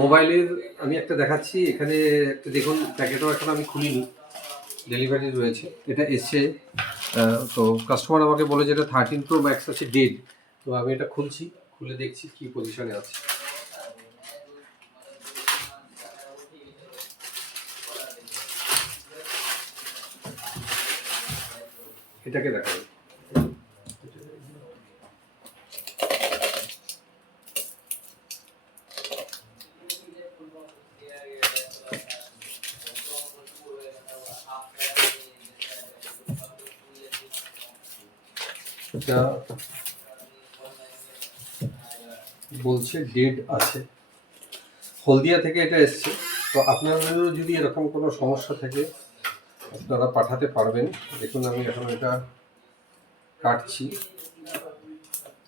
মোবাইলের আমি একটা দেখাচ্ছি এখানে, একটা দেখুন, প্যাকেটও এখন আমি খুলিনি, ডেলিভারি রয়েছে, এটা এসছে। তো কাস্টমার আমাকে বলে যে এটা 13 Pro Max আছে, ডেড। তো আমি এটা খুলছি, খুলে দেখছি কি পজিশনে আছে। এটাকে দেখাবো। এটা বলছে ডেড আছে, হলদিয়া থেকে এটা এসছে। তো আপনাদেরও যদি এরকম কোনো সমস্যা থাকে আপনারা পাঠাতে পারবেন। দেখুন আমি এখন এটা কাটছি,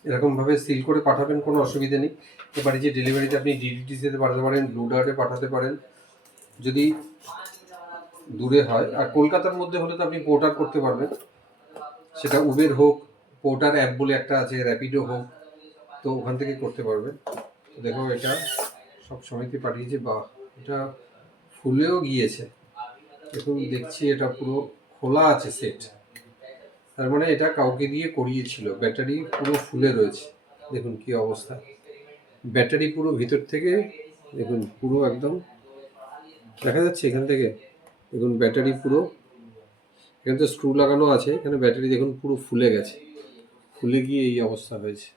এরকমভাবে সিল করে পাঠাবেন, কোনো অসুবিধা নেই। এবারে যে ডেলিভারিতে আপনি ডিটিডিসিতে পাঠাতে পারেন, ব্লু ডার্টে পাঠাতে পারেন যদি দূরে হয়। আর কলকাতার মধ্যে হলে তো আপনি পোর্টার করতে পারবেন, সেটা উবের হোক, পোর্টার অ্যাপ বলে একটা আছে, র্যাপিডো হোক, তো ওখান থেকে করতে পারবেন। দেখো এটা সব সময়তে পাঠিয়েছে, বা এটা ফুলেও গিয়েছে। দেখুন দেখছি এটা পুরো খোলা আছে সেট, তার মানে এটা কাউকে দিয়ে করিয়েছিল। ব্যাটারি পুরো ফুলে রয়েছে, দেখুন কি অবস্থা। ব্যাটারি পুরো ভিতর থেকে দেখুন, পুরো একদম দেখা যাচ্ছে এখান থেকে। দেখুন ব্যাটারি পুরো, এখানে তো স্ক্রু লাগানো আছে, এখানে ব্যাটারি দেখুন পুরো ফুলে গেছে, ফুলে গিয়ে এই অবস্থা হয়েছে।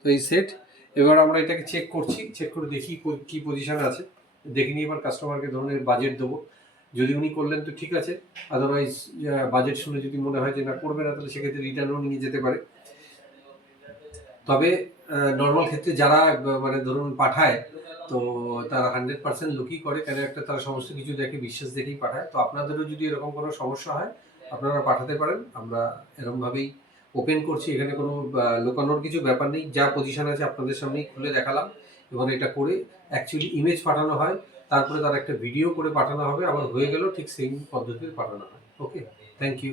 তো এই সেট, এবার আমরা এটাকে চেক করছি, চেক করে দেখি কি পজিশনে আছে। দেখে নিয়ে এবার কাস্টমারকে ধরনের বাজেট দেবো। যদি উনি করলেন তো ঠিক আছে, আদারওয়াইজ বাজেট শুনে যদি মনে হয় যে না করবে না, তাহলে সেক্ষেত্রে রিটার্নও নিয়ে যেতে পারে। তবে নর্মাল ক্ষেত্রে যারা মানে ধরুন পাঠায়, তো তারা 100% লোকই করে, কেন একটা তারা সমস্ত কিছু দেখে, বিশ্বাস দেখেই পাঠায়। তো আপনাদেরও যদি এরকম কোনো সমস্যা হয় আপনারা পাঠাতে পারেন, আমরা এরকমভাবেই ওপেন করছি, এখানে কোনো লুকানোর কিছু ব্যাপার নেই। যা পজিশন আছে আপনাদের সামনেই খুলে দেখালাম, এবং এটা করে অ্যাকচুয়ালি ইমেজ পাঠানো হয়, তারপরে তার একটা ভিডিও করে পাঠানো হবে, আবার হয়ে গেল ঠিক সেম পদ্ধতিতে পাঠানো হয়। ওকে, থ্যাংক ইউ।